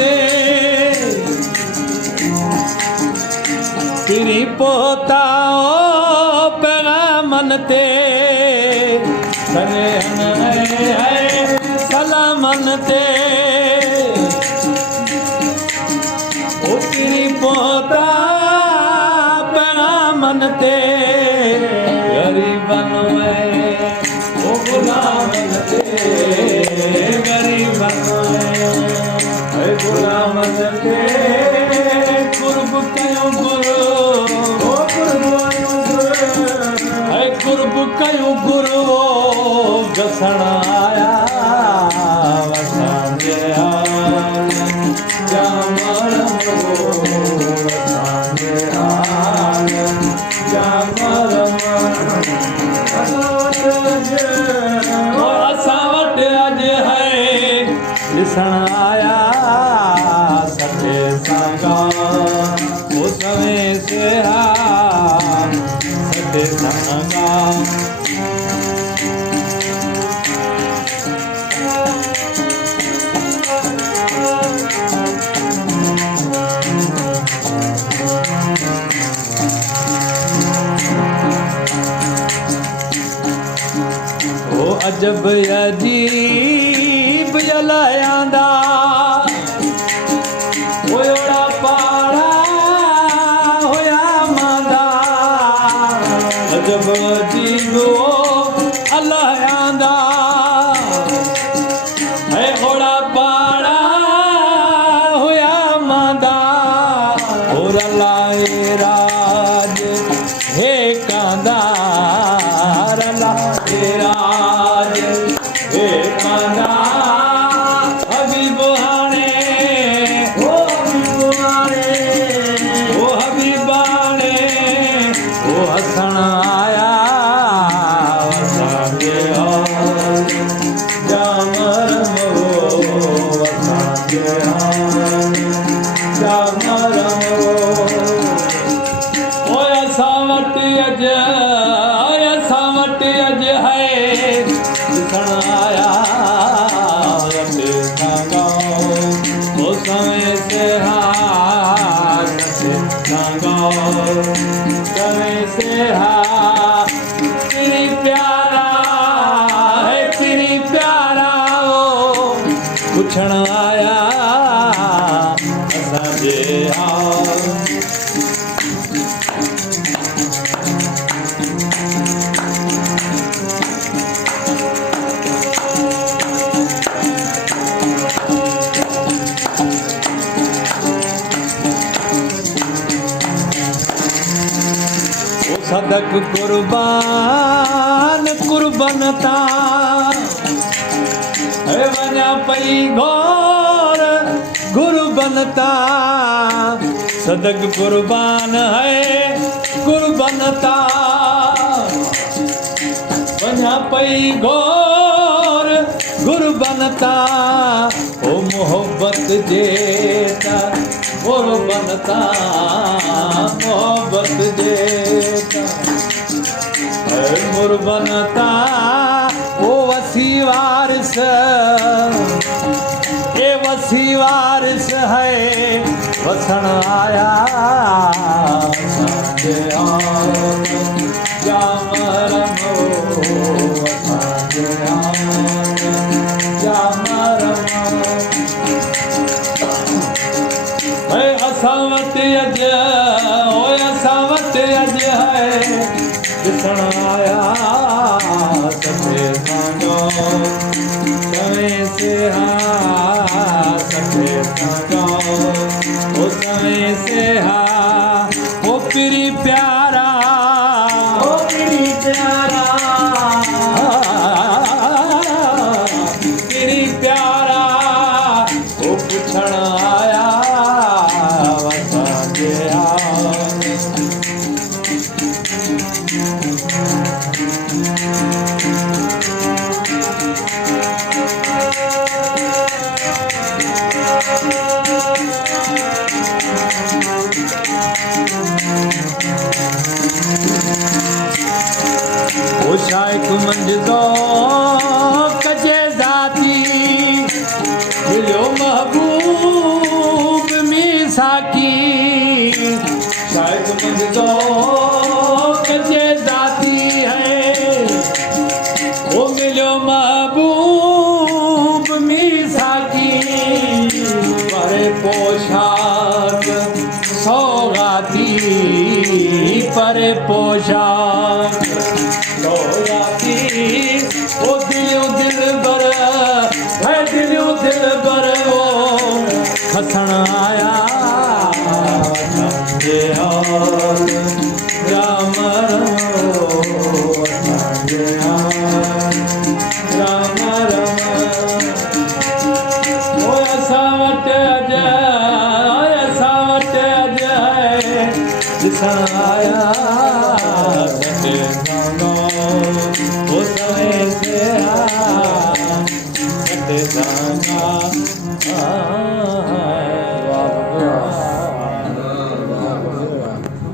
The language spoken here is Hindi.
ते तेरी पोता पेड़ा मन ते सलामन ते ओ तेरी पोता पेड़ा मन ते गरीबन ओ गुलामन ते गरीबन गुलामन ते कुर्ब कयो गुरु कुर्ब कयो गुरु गसण आया वसांजे हाल जामर वसांजे हाल जामर असां वटि अॼु है ॾिसण आया सचे संगा वो समय से सचे संगा अजब अजीब जलायांदा ओड़ा पाड़ा होया मांदा अजब अजीब अलायांदा है ओड़ा पाड़ा होया मांदा और लाए राज हे कांदा रला तेरा पुछण आया असांजे हाल सदक कुर्बान कुर्बनता वञा पई घोर गुरु बनता सदक कुर्बान है कुर्बनता वञा पई घोर गुरु बनता ओ मोहब्बत जेता गुरु बनता मोहब्बत जेता गुरु बनता ओ वसी वारिस ये वसी वारिस है वसण आया असांजे हाल जामर असांजे हाल जामर असां वटि अॼु असां वटि अॼु है ॾिसण आया सचे सांगो समय से सचे सांगो ओ समय से ओ पिरी प्यारा ओ पिरी प्यारा पिरी प्यारा ओ पुछण आया वसांजे हाल शाइक मंझंदो कजे ज़ाती मिलियो महबूब पोशाक लोया की ओ दिल बर है दिल बर वो हसण आया संगे और राम रो संगे राम ओ ऐसा वट अजय दिसण आया संगे संगो ओ समय से संगे संगा